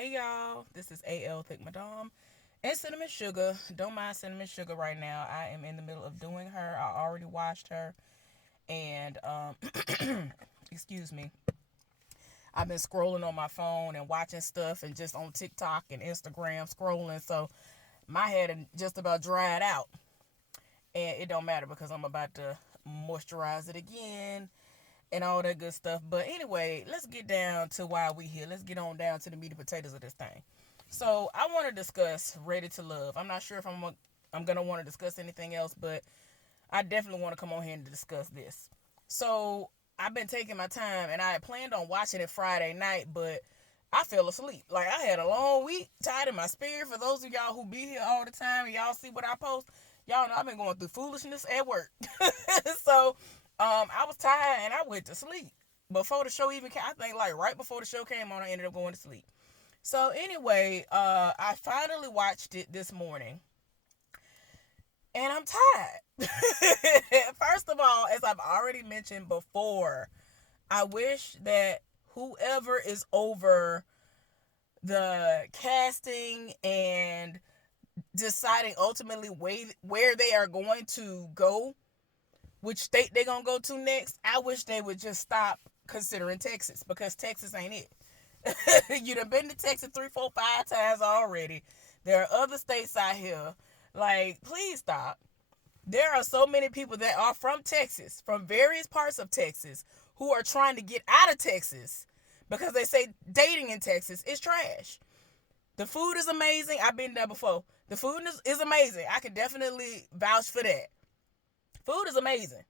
Hey y'all, this is AL Thick Madame and Cinnamon Sugar. Don't mind Cinnamon Sugar right now. I am in the middle of doing her. I already washed her and excuse me. I've been scrolling on my phone and watching stuff and just on TikTok and Instagram scrolling. So my head just about dried out. And it don't matter because I'm about to moisturize it again and all that good stuff. But anyway, let's get down to why we here. Let's get on down to the meat and potatoes of this thing. So I want to discuss Ready to Love. I'm not sure if I'm gonna want to discuss anything else, but I definitely want to come on here and discuss this. So I've been taking my time, and I had planned on watching it Friday night, but I fell asleep. Like I had a long week, tired in my spirit. For those of y'all who be here all the time and y'all see what I post, y'all know I've been going through foolishness at work. So I was tired and I went to sleep before the show even came. I think like right before the show came on, I ended up going to sleep. So anyway, I finally watched it this morning, and I'm tired. First of all, as I've already mentioned before, I wish that whoever is over the casting and deciding ultimately where they are going to go, which state they're going to go to next, I wish they would just stop considering Texas, because Texas ain't it. You done been to Texas 3, 4, 5 times already. There are other states out here. Like, please stop. There are so many people that are from Texas, from various parts of Texas, who are trying to get out of Texas because they say dating in Texas is trash. The food is amazing. I've been there before. The food is amazing. I can definitely vouch for that. Food is amazing.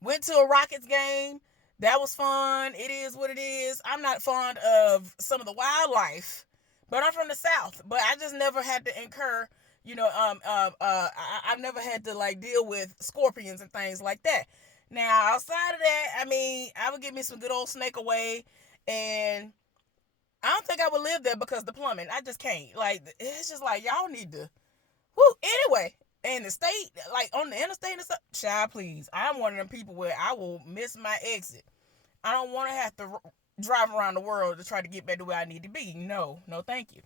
Went to a Rockets game. That was fun. It is what it is. I'm not fond of some of the wildlife, but I'm from the South. But I just never had to incur, I've never had to like deal with scorpions and things like that. Now, outside of that, I mean, I would get me some good old Snake Away, and I don't think I would live there because the plumbing. I just can't. Like, it's just like y'all need to. Whoo. Anyway, and the state, like on the interstate and stuff, child, please. I'm one of them people where I will miss my exit. I don't want to have to drive around the world to try to get back to where I need to be. No, no, thank you.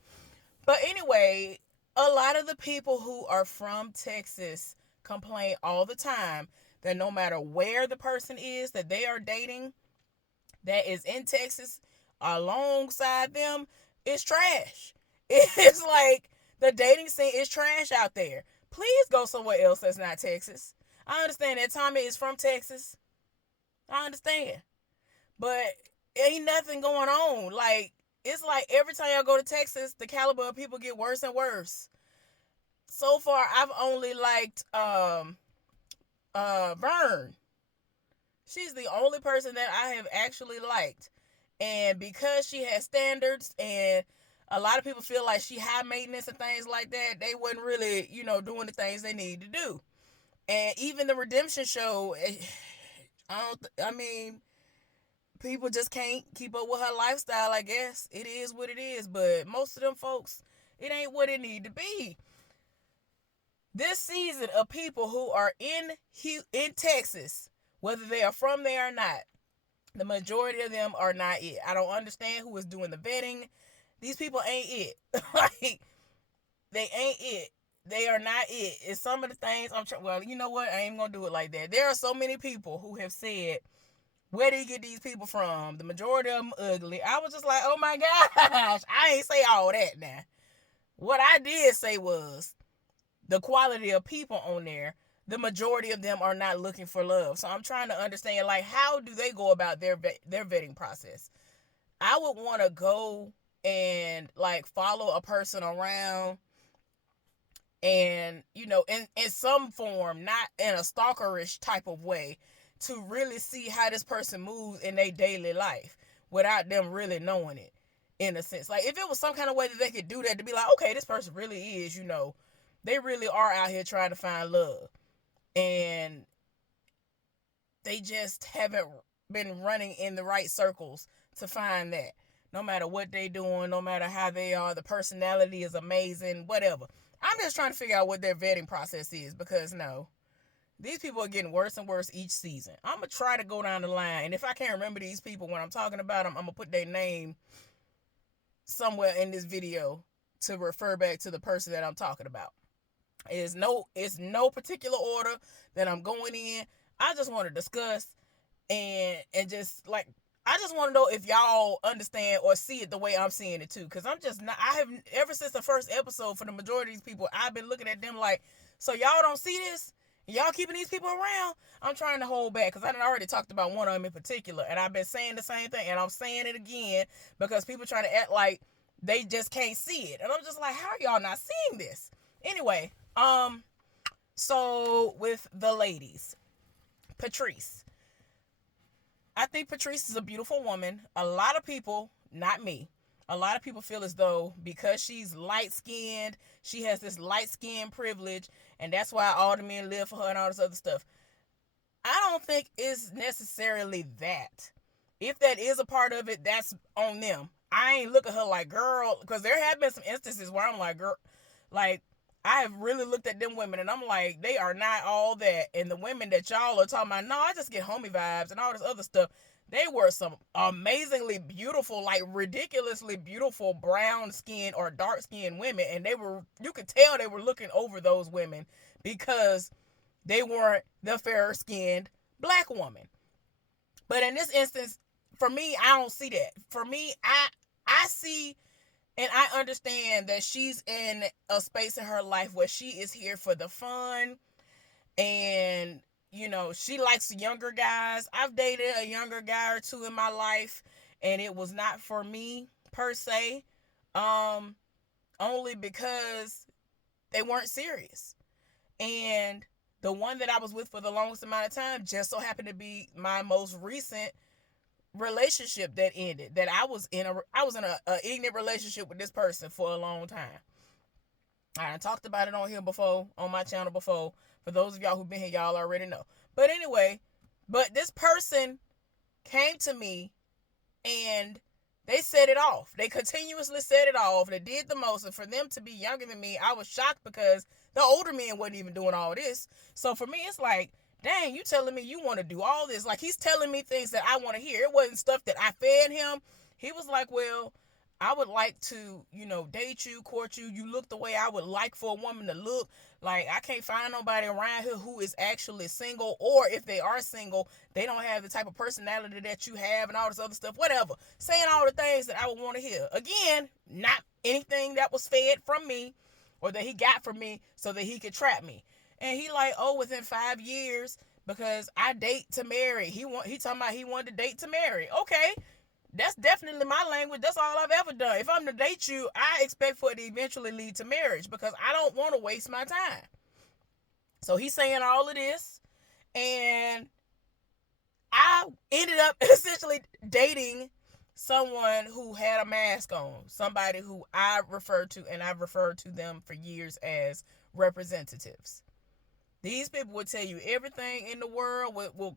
But anyway, a lot of the people who are from Texas complain all the time that no matter where the person is that they are dating that is in Texas alongside them, it's trash. It's like the dating scene is trash out there. Please go somewhere else that's not Texas. I understand that Tommy is from Texas. I understand. But ain't nothing going on. Like, it's like every time y'all go to Texas, the caliber of people get worse and worse. So far, I've only liked Vern. She's the only person that I have actually liked. And because she has standards and a lot of people feel like she high maintenance and things like that, they wasn't really, doing the things they need to do. And even the redemption show, I mean, people just can't keep up with her lifestyle, I guess. It is what it is. But most of them folks, it ain't what it need to be. This season of people who are in Texas, whether they are from there or not, the majority of them are not it. I don't understand who is doing the vetting. These people ain't it. Like, they ain't it. They are not it. It's some of the things well, you know what? I ain't gonna do it like that. There are so many people who have said, where do you get these people from? The majority of them ugly. I was just like, oh my gosh. I ain't say all that now. What I did say was the quality of people on there, the majority of them are not looking for love. So I'm trying to understand, like, how do they go about their vetting process? I would want to go and like follow a person around and, in some form, not in a stalkerish type of way, to really see how this person moves in their daily life without them really knowing it, in a sense. Like, if it was some kind of way that they could do that, to be like, okay, this person really is, they really are out here trying to find love. And they just haven't been running in the right circles to find that. No matter what they doing, no matter how they are, the personality is amazing, whatever. I'm just trying to figure out what their vetting process is, because no, these people are getting worse and worse each season. I'm going to try to go down the line, and if I can't remember these people when I'm talking about them, I'm going to put their name somewhere in this video to refer back to the person that I'm talking about. It's no particular order that I'm going in. I just want to discuss and just like, I just want to know if y'all understand or see it the way I'm seeing it too. Because I'm just not, I have, ever since the first episode, for the majority of these people, I've been looking at them like, so y'all don't see this? Y'all keeping these people around? I'm trying to hold back because I already talked about one of them in particular. And I've been saying the same thing. And I'm saying it again because people trying to act like they just can't see it. And I'm just like, how are y'all not seeing this? Anyway, so with the ladies, Patrice. I think Patrice is a beautiful woman. A lot of people, not me, a lot of people feel as though because she's light-skinned, she has this light-skin privilege, and that's why all the men live for her and all this other stuff. I don't think it's necessarily that. If that is a part of it, that's on them. I ain't look at her like, girl, because there have been some instances where I'm like, girl, like, I have really looked at them women and I'm like, they are not all that. And the women that y'all are talking about, no, I just get homie vibes and all this other stuff. They were some amazingly beautiful, like ridiculously beautiful brown skin or dark skinned women. And you could tell they were looking over those women because they weren't the fairer skinned black woman. But in this instance, for me, I don't see that. For me, I see and I understand that she's in a space in her life where she is here for the fun. And, you know, she likes younger guys. I've dated a younger guy or two in my life. And it was not for me, per se. Only because they weren't serious. And the one that I was with for the longest amount of time just so happened to be my most recent relationship that ended. That I was in a ignorant relationship with this person for a long time. I talked about it on here before, on my channel before. For those of y'all who've been here, y'all already know. But anyway, this person came to me and they set it off. They continuously set it off. They did the most. And for them to be younger than me, I was shocked because the older men wasn't even doing all this. So for me, it's like, dang, you telling me you want to do all this? Like, he's telling me things that I want to hear. It wasn't stuff that I fed him. He was like, well, I would like to, date you, court you. You look the way I would like for a woman to look. Like, I can't find nobody around here who is actually single, or if they are single, they don't have the type of personality that you have and all this other stuff, whatever. Saying all the things that I would want to hear. Again, not anything that was fed from me or that he got from me so that he could trap me. And he like, oh, within 5 years, because I date to marry. He talking about he wanted to date to marry. Okay, that's definitely my language. That's all I've ever done. If I'm to date you, I expect for it to eventually lead to marriage because I don't want to waste my time. So he's saying all of this, and I ended up essentially dating someone who had a mask on. Somebody who I refer to, and I've referred to them for years as representatives. These people will tell you everything in the world,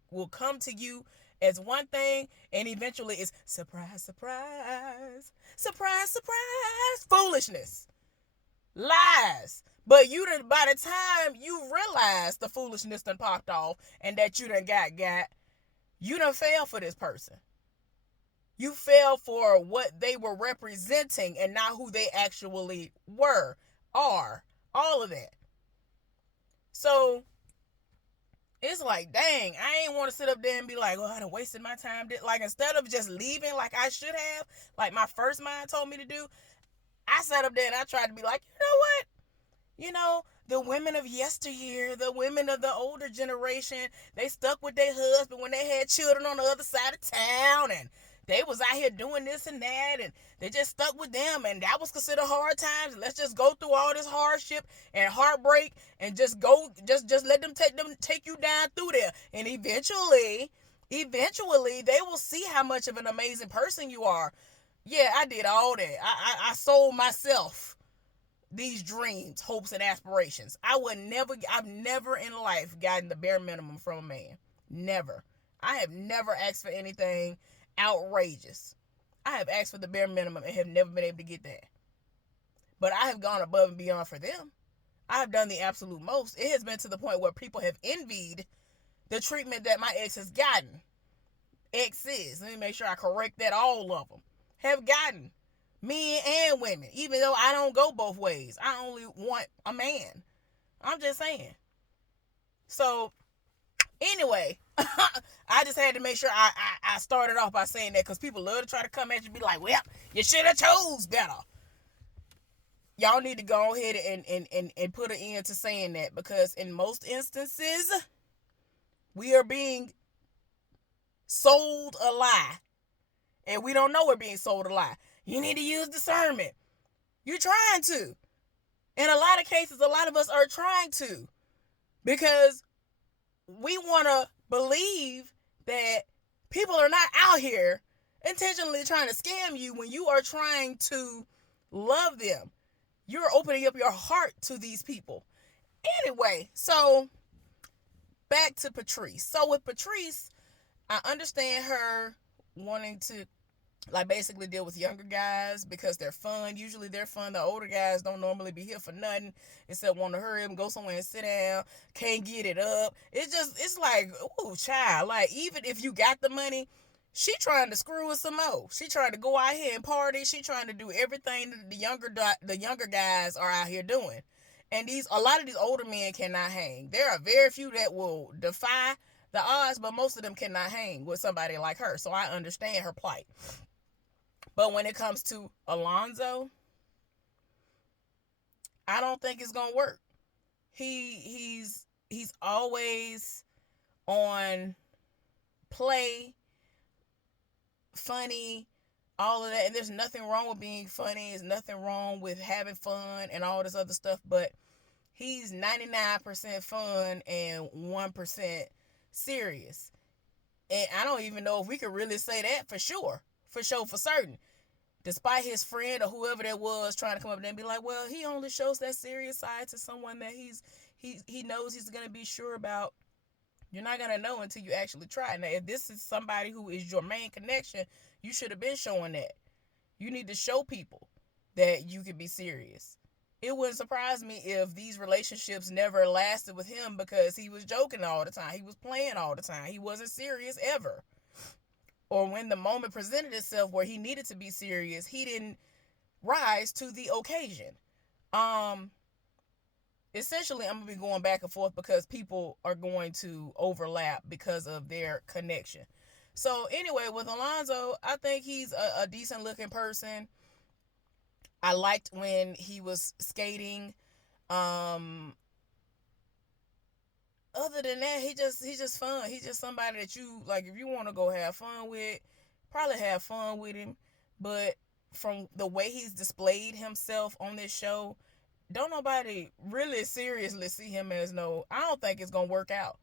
will come to you as one thing, and eventually it's surprise, surprise, surprise, surprise, foolishness, lies. But by the time you realize the foolishness done popped off and that you done got, you done fell for this person. You fell for what they were representing and not who they actually are, all of that. So it's like, dang, I ain't want to sit up there and be like, I done wasted my time. Like, instead of just leaving like I should have, like my first mind told me to do, I sat up there and I tried to be like, you know what? The women of yesteryear, the women of the older generation, they stuck with their husband when they had children on the other side of town, and they was out here doing this and that, and they just stuck with them, and that was considered hard times. Let's just go through all this hardship and heartbreak and just let them take you down through there. And eventually they will see how much of an amazing person you are. Yeah, I did all that. I sold myself these dreams, hopes, and aspirations. I've never in life gotten the bare minimum from a man. Never. I have never asked for anything outrageous. I have asked for the bare minimum and have never been able to get that. But I have gone above and beyond for them. I have done the absolute most. It has been to the point where people have envied the treatment that my ex has gotten. Exes, let me make sure I correct that, all of them have gotten. men and women, even though I don't go both ways. I only want a man. I'm just saying. So anyway, I just had to make sure I started off by saying that, because people love to try to come at you and be like, well, you should have chose better. Y'all need to go ahead and put an end to saying that, because in most instances, we are being sold a lie, and we don't know we're being sold a lie. You need to use discernment. You're trying to. In a lot of cases, a lot of us are trying to, because we want to believe that people are not out here intentionally trying to scam you when you are trying to love them. You're opening up your heart to these people. Anyway, so back to Patrice. So with Patrice, I understand her wanting to basically deal with younger guys because they're fun. Usually they're fun. The older guys don't normally be here for nothing except want to hurry up and go somewhere and sit down. Can't get it up. It's like, ooh, child. Like, even if you got the money, she trying to screw us some more. She trying to go out here and party. She trying to do everything that the younger guys are out here doing. And a lot of these older men cannot hang. There are very few that will defy the odds, but most of them cannot hang with somebody like her. So I understand her plight. But when it comes to Alonzo, I don't think it's gonna work. He's always on play, funny, all of that. And there's nothing wrong with being funny. There's nothing wrong with having fun and all this other stuff. But he's 99% fun and 1% serious. And I don't even know if we could really say that for sure. For certain. Despite his friend or whoever that was trying to come up there and be like, well, he only shows that serious side to someone that he knows he's going to be sure about. You're not going to know until you actually try. Now, if this is somebody who is your main connection, you should have been showing that. You need to show people that you can be serious. It wouldn't surprise me if these relationships never lasted with him because he was joking all the time. He was playing all the time. He wasn't serious ever. Or when the moment presented itself where he needed to be serious, he didn't rise to the occasion. Essentially, I'm going to be going back and forth because people are going to overlap because of their connection. So anyway, with Alonzo, I think he's a decent looking person. I liked when he was skating. Other than that, he's just fun. He's just somebody that you, like, if you want to go have fun with, probably have fun with him. But from the way he's displayed himself on this show, don't nobody really seriously see him as I don't think it's gonna work out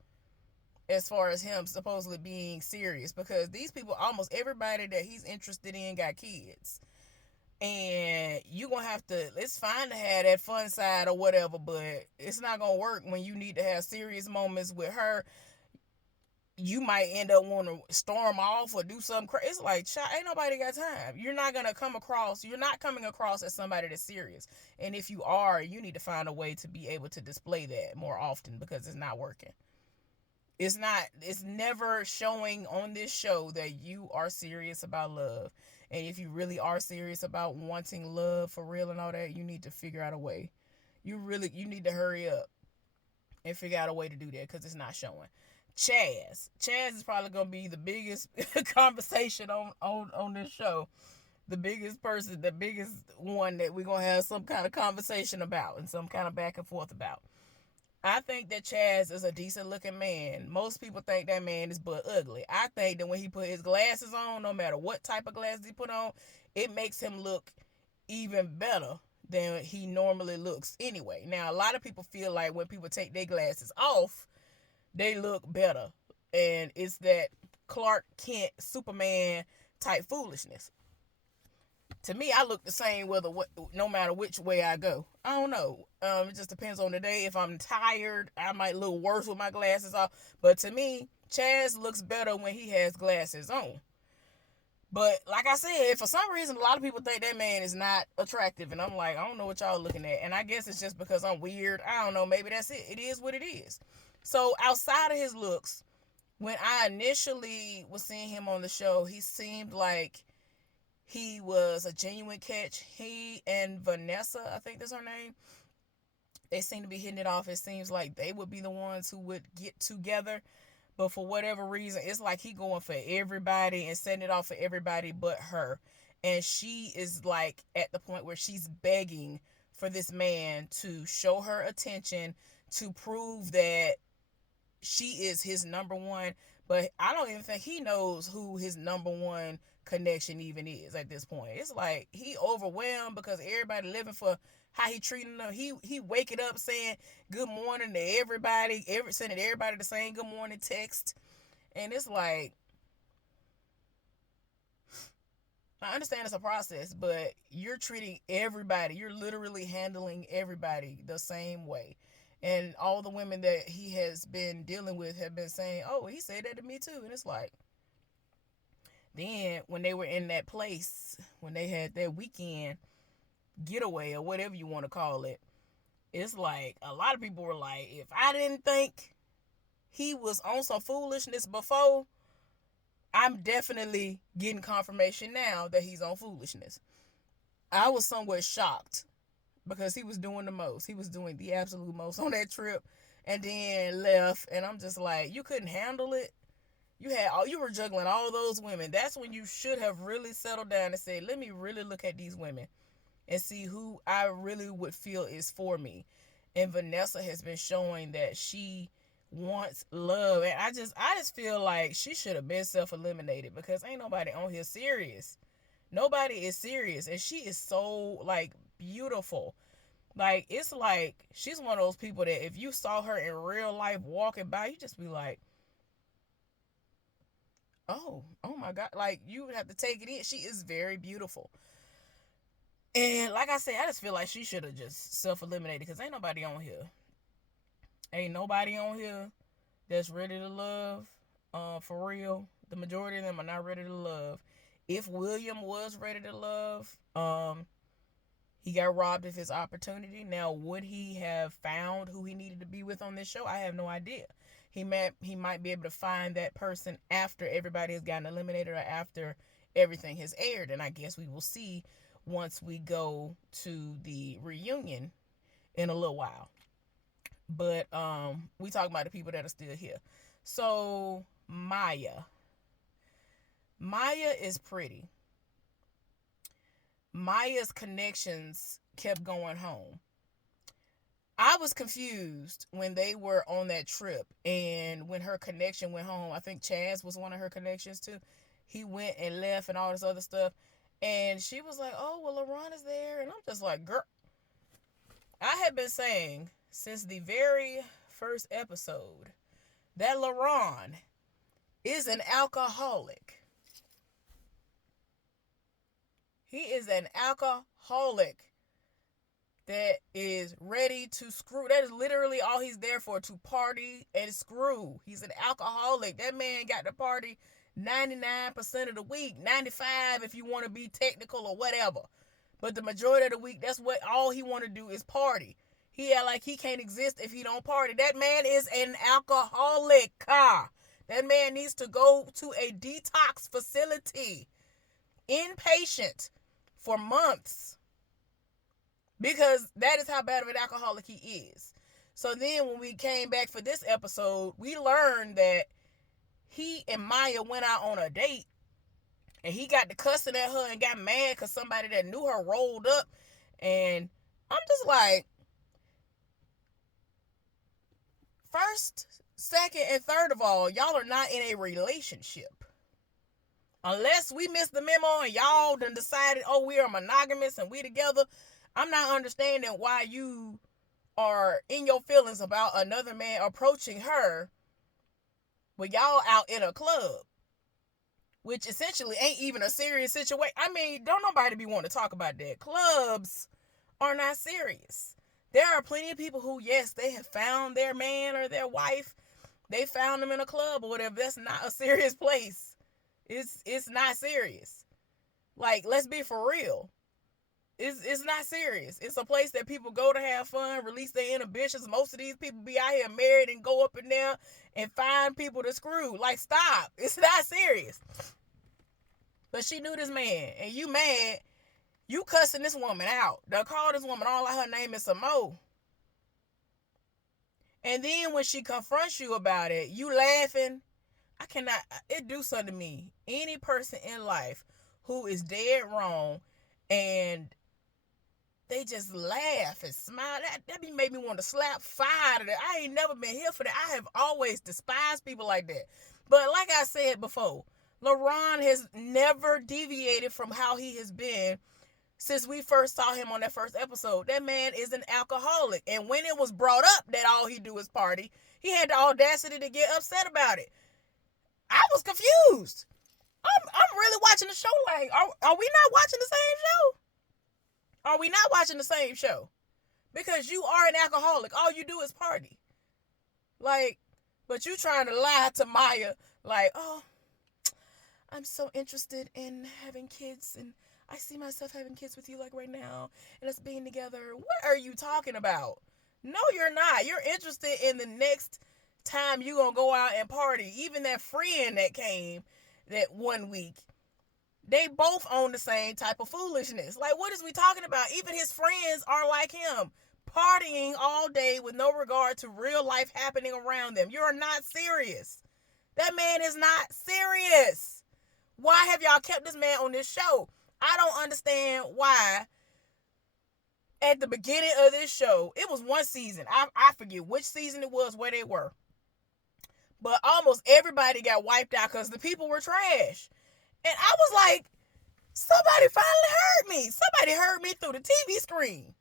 as far as him supposedly being serious, because these people, almost everybody that he's interested in got kids. And you gonna have to, it's fine to have that fun side or whatever, but it's not gonna work when you need to have serious moments with her. You might end up wanting to storm off or do something crazy. It's like, child, ain't nobody got time. You're not coming across as somebody that's serious. And if you are, you need to find a way to be able to display that more often, because it's not working. It's never showing on this show that you are serious about love. And if you really are serious about wanting love for real and all that, you need to figure out a way. You need to hurry up and figure out a way to do that, because it's not showing. Chaz is probably going to be the biggest conversation on this show. The biggest person, the biggest one that we're going to have some kind of conversation about and some kind of back and forth about. I think that Chaz is a decent looking man. Most people think that man is but ugly. I think that when he put his glasses on, no matter what type of glasses he put on, it makes him look even better than he normally looks anyway. Now, a lot of people feel like when people take their glasses off, they look better. And it's that Clark Kent, Superman type foolishness. To me, I look the same no matter which way I go. I don't know. It just depends on the day. If I'm tired, I might look worse with my glasses off. But to me, Chaz looks better when he has glasses on. But like I said, for some reason, a lot of people think that man is not attractive. And I'm like, I don't know what y'all looking at. And I guess it's just because I'm weird. I don't know. Maybe that's it. It is what it is. So outside of his looks, when I initially was seeing him on the show, he seemed like He was a genuine catch. He and Vanessa, I think that's her name, they seem to be hitting it off. It seems like they would be the ones who would get together. But for whatever reason, it's like he going for everybody and setting it off for everybody but her. And she is like at the point where she's begging for this man to show her attention, to prove that she is his number one. But I don't even think he knows who his number one connection even is at this point. It's like he overwhelmed because everybody living for how he treating them. He waking up saying good morning to everybody, sending everybody the same good morning text. And it's like, I understand it's a process, but you're treating everybody, you're literally handling everybody the same way. And all the women that he has been dealing with have been saying, oh, he said that to me too. And it's like, then when they were in that place, when they had that weekend getaway or whatever you want to call it, it's like a lot of people were like, if I didn't think he was on some foolishness before, I'm definitely getting confirmation now that he's on foolishness. I was somewhat shocked because he was doing the most. He was doing the absolute most on that trip and then left. And I'm just like, you couldn't handle it. You were juggling all those women. That's when you should have really settled down and said, let me really look at these women and see who I really would feel is for me. And Vanessa has been showing that she wants love. And I just feel like she should have been self-eliminated because ain't nobody on here serious. Nobody is serious. And she is so, like, beautiful. Like, it's like she's one of those people that if you saw her in real life walking by, you just be like, oh my God. Like, you would have to take it in. She is very beautiful. And like I said, I just feel like she should have just self-eliminated because ain't nobody on here. Ain't nobody on here that's ready to love. For real. The majority of them are not ready to love. If William was ready to love, he got robbed of his opportunity. Now, would he have found who he needed to be with on this show? I have no idea. He might be able to find that person after everybody has gotten eliminated or after everything has aired. And I guess we will see once we go to the reunion in a little while. But we talking about the people that are still here. So Maya is pretty. Maya's connections kept going home. I was confused when they were on that trip and when her connection went home. I think Chaz was one of her connections too. He went and left and all this other stuff. And she was like, oh, well, LaRon is there. And I'm just like, girl, I had been saying since the very first episode that LaRon is an alcoholic. He is an alcoholic that is ready to screw. That is literally all he's there for, to party and screw. He's an alcoholic. That man got to party 99% of the week, 95 if you want to be technical or whatever. But the majority of the week, that's what all he want to do is party. He act like he can't exist if he don't party. That man is an alcoholic. That man needs to go to a detox facility, inpatient, for months. Because that is how bad of an alcoholic he is. So then when we came back for this episode, we learned that he and Maya went out on a date. And he got to cussing at her and got mad because somebody that knew her rolled up. And I'm just like, first, second, and third of all, y'all are not in a relationship. Unless we missed the memo and y'all done decided, oh, we are monogamous and we together. I'm not understanding why you are in your feelings about another man approaching her when y'all out in a club, which essentially ain't even a serious situation. I mean, don't nobody be wanting to talk about that. Clubs are not serious. There are plenty of people who, yes, they have found their man or their wife. They found them in a club or whatever. That's not a serious place. It's not serious. Like, let's be for real. It's not serious. It's a place that people go to have fun, release their inhibitions. Most of these people be out here married and go up in there and find people to screw. Like, stop. It's not serious. But she knew this man, and you mad, you cussing this woman out. They call this woman all like her name is some more. And then when she confronts you about it, you laughing. I cannot, it do something to me. Any person in life who is dead wrong and they just laugh and smile, that made me want to slap fire to that. I ain't never been here for that. I have always despised people like that. But like I said before, LaRon has never deviated from how he has been since we first saw him on that first episode. That man is an alcoholic. And when it was brought up that all he do is party, he had the audacity to get upset about it. I was confused. I'm really watching the show like, are we not watching the same show? Are we not watching the same show? Because you are an alcoholic. All you do is party. Like, but you trying to lie to Maya like, oh, I'm so interested in having kids and I see myself having kids with you like right now and us being together. What are you talking about? No, you're not. You're interested in the next time you gonna go out and party. Even that friend that came that one week, they both own the same type of foolishness. Like, what is we talking about? Even his friends are like him, partying all day with no regard to real life happening around them. You're not serious. That man is not serious. Why have y'all kept this man on this show? I don't understand why. At the beginning of this show, it was one season. I forget which season it was where they were. But almost everybody got wiped out because the people were trash. And I was like, somebody finally heard me. Somebody heard me through the TV screen.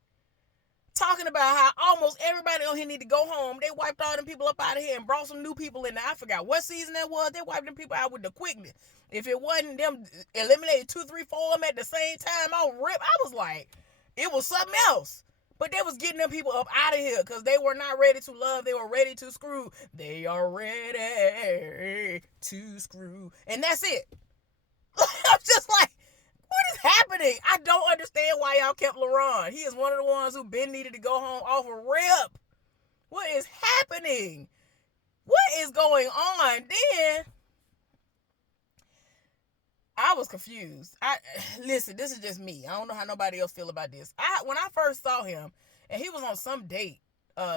Talking about how almost everybody on here need to go home. They wiped all them people up out of here and brought some new people in there. I forgot what season that was. They wiped them people out with the quickness. If it wasn't them eliminated 2, 3, 4 of them at the same time, I was like, it was something else. But they was getting them people up out of here because they were not ready to love. They were ready to screw. They are ready to screw. And that's it. I'm just like, what is happening? I don't understand why y'all kept LaRon. He is one of the ones who been needed to go home off a rip. What is happening? What is going on? Then I was confused. Listen, this is just me. I don't know how nobody else feel about this. When I first saw him, and he was on some date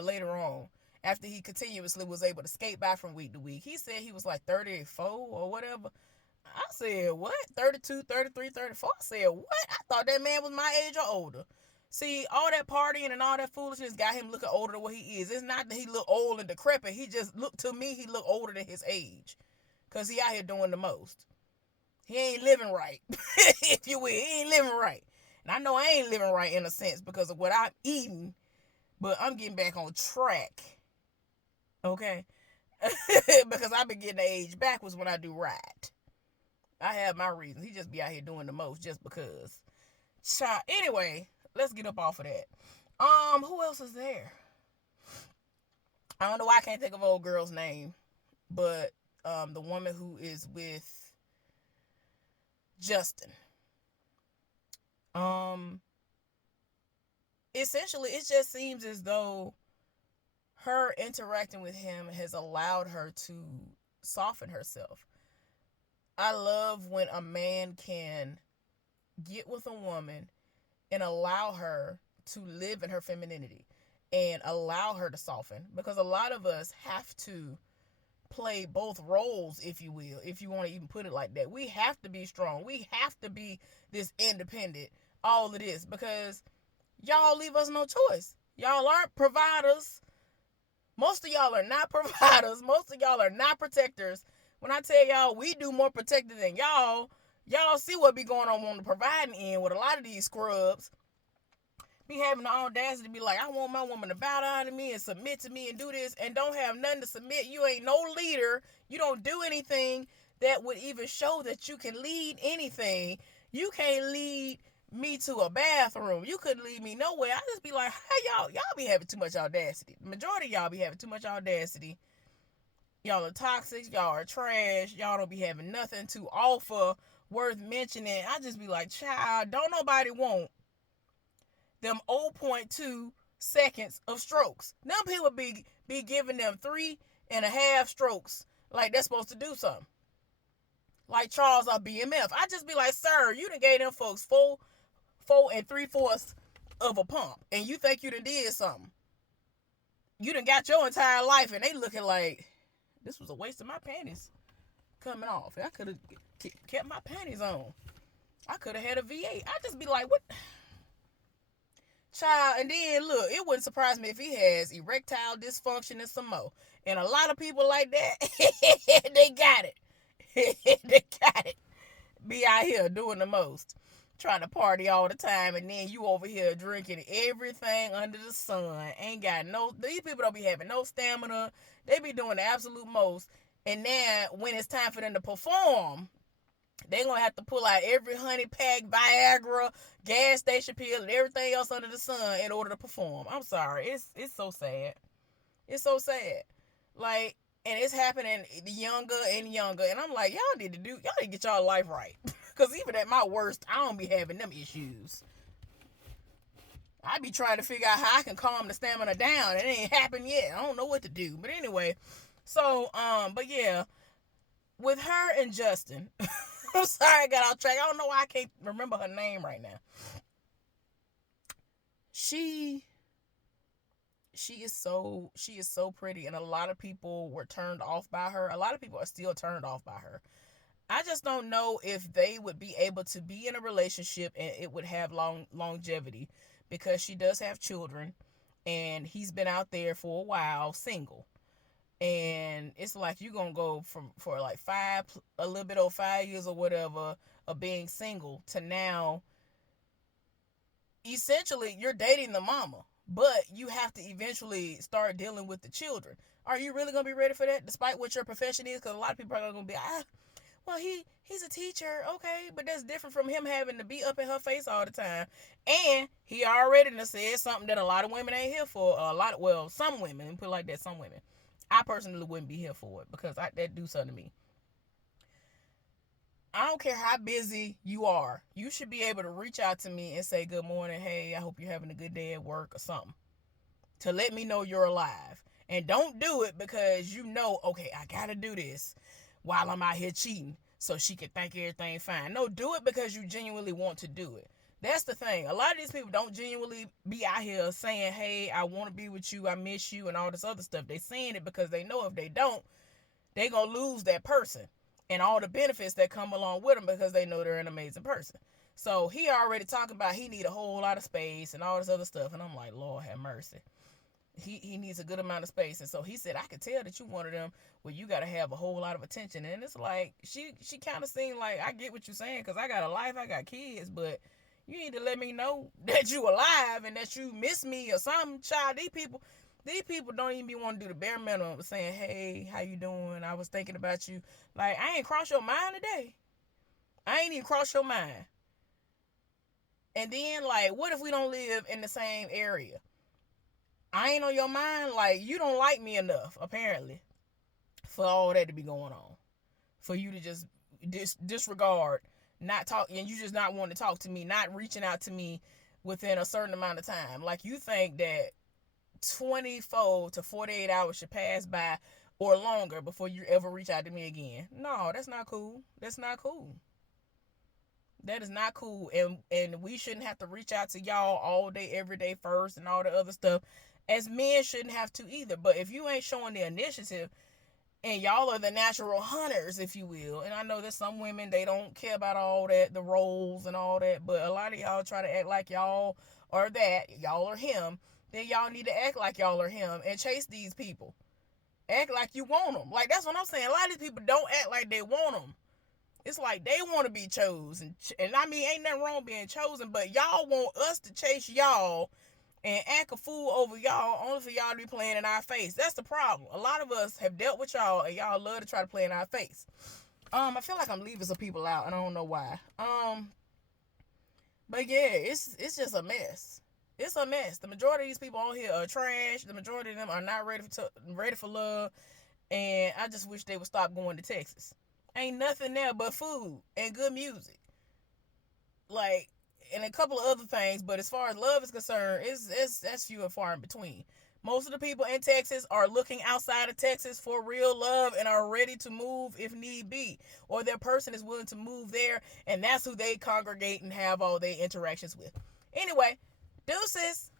later on, after he continuously was able to skate by from week to week, he said he was like 34 or whatever. I said, what? 32, 33, 34? I said, what? I thought that man was my age or older. See, all that partying and all that foolishness got him looking older than what he is. It's not that he look old and decrepit. He just looked, to me, he looked older than his age. Because he out here doing the most. He ain't living right, if you will. He ain't living right. And I know I ain't living right in a sense because of what I'm eating, but I'm getting back on track. Okay? Because I've been getting the age backwards when I do right. I have my reasons. He just be out here doing the most just because. Anyway, let's get up off of that. Who else is there? I don't know why I can't think of old girl's name, but the woman who is with Justin. Essentially, it just seems as though her interacting with him has allowed her to soften herself. I love when a man can get with a woman and allow her to live in her femininity and allow her to soften, because a lot of us have to play both roles, if you will, if you want to even put it like that. We have to be strong. We have to be this independent, all of this, because y'all leave us no choice. Y'all aren't providers. Most of y'all are not providers. Most of y'all are not protectors. When I tell y'all we do more protecting than y'all see what be going on the providing end with a lot of these scrubs. Be having the audacity to be like, I want my woman to bow down to me and submit to me and do this, and don't have nothing to submit. You ain't no leader. You don't do anything that would even show that you can lead anything. You can't lead me to a bathroom. You couldn't lead me nowhere. I just be like, hey, y'all be having too much audacity. The majority of y'all be having too much audacity. Y'all are toxic. Y'all are trash. Y'all don't be having nothing to offer worth mentioning. I just be like, child, don't nobody want them 0.2 seconds of strokes. Them people be giving them 3.5 strokes like they're supposed to do something. like Charles or BMF. I just be like, sir, you done gave them folks four and 3/4 of a pump, and you think you done did something. You done got your entire life, and they looking like this was a waste of my panties coming off. I could have kept my panties on. I could have had a V8. I just be like, what? Child, and then look, it wouldn't surprise me if he has erectile dysfunction and some more. And a lot of people like that, they got it. They got it. Be out here doing the most. Trying to party all the time, and then you over here drinking everything under the sun. Ain't got no, these people don't be having no stamina. They be doing the absolute most. And then when it's time for them to perform, they gonna have to pull out every honey pack, Viagra, gas station pill, and everything else under the sun in order to perform. I'm sorry, it's so sad. It's so sad. Like, and it's happening younger and younger. And I'm like, y'all need to get y'all life right. Because even at my worst, I don't be having them issues. I be trying to figure out how I can calm the stamina down. It ain't happened yet. I don't know what to do. But anyway, so, but yeah, with her and Justin, I'm sorry I got off track. I don't know why I can't remember her name right now. She is so pretty, and a lot of people were turned off by her. A lot of people are still turned off by her. I just don't know if they would be able to be in a relationship and it would have longevity, because she does have children, and he's been out there for a while single. And it's like you're gonna go for like a little bit over 5 years or whatever of being single to now essentially you're dating the mama, but you have to eventually start dealing with the children. Are you really gonna be ready for that, despite what your profession is? Because a lot of people are gonna be, well, he's a teacher, okay, but that's different from him having to be up in her face all the time. And he already done said something that a lot of women ain't here for. Some women, put it like that, some women. I personally wouldn't be here for it, because that do something to me. I don't care how busy you are. You should be able to reach out to me and say, good morning, hey, I hope you're having a good day at work or something, to let me know you're alive. And don't do it because you know, okay, I gotta do this while I'm out here cheating so she can think everything fine. No, do it because you genuinely want to do it. That's the thing. A lot of these people don't genuinely be out here saying, hey, I want to be with you, I miss you, and all this other stuff. They saying it because they know if they don't, they gonna lose that person and all the benefits that come along with them, because they know they're an amazing person. So he already talking about he need a whole lot of space and all this other stuff. And I'm like, Lord have mercy. He needs a good amount of space. And so he said, I could tell that you one of them where you got to have a whole lot of attention. And it's like, she kind of seemed like, I get what you're saying, because I got a life, I got kids, but you need to let me know that you alive and that you miss me or something. Child, these people don't even be wanting to do the bare minimum of saying, hey, how you doing? I was thinking about you. Like, I ain't crossed your mind today. I ain't even crossed your mind. And then, like, what if we don't live in the same area? I ain't on your mind. Like, you don't like me enough, apparently, for all that to be going on. For you to just disregard, not talk, and you just not wanting to talk to me, not reaching out to me within a certain amount of time. Like, you think that 24 to 48 hours should pass by or longer before you ever reach out to me again. No, that's not cool. That's not cool. That is not cool. And we shouldn't have to reach out to y'all all day, every day first and all the other stuff. As men shouldn't have to either. But if you ain't showing the initiative, and y'all are the natural hunters, if you will, and I know that some women, they don't care about all that, the roles and all that, but a lot of y'all try to act like y'all are that, y'all are him, then y'all need to act like y'all are him and chase these people. Act like you want them. Like, that's what I'm saying. A lot of these people don't act like they want them. It's like they want to be chosen. And I mean, ain't nothing wrong being chosen, but y'all want us to chase y'all and act a fool over y'all only for y'all to be playing in our face. That's the problem. A lot of us have dealt with y'all, and y'all love to try to play in our face. I feel like I'm leaving some people out, and I don't know why. But yeah, it's just a mess. It's a mess. The majority of these people on here are trash. The majority of them are not ready for love, and I just wish they would stop going to Texas. Ain't nothing there but food and good music. Like, and a couple of other things, but as far as love is concerned, it's that's few and far in between. Most of the people in Texas are looking outside of Texas for real love and are ready to move if need be. Or their person is willing to move there, and that's who they congregate and have all their interactions with. Anyway, deuces.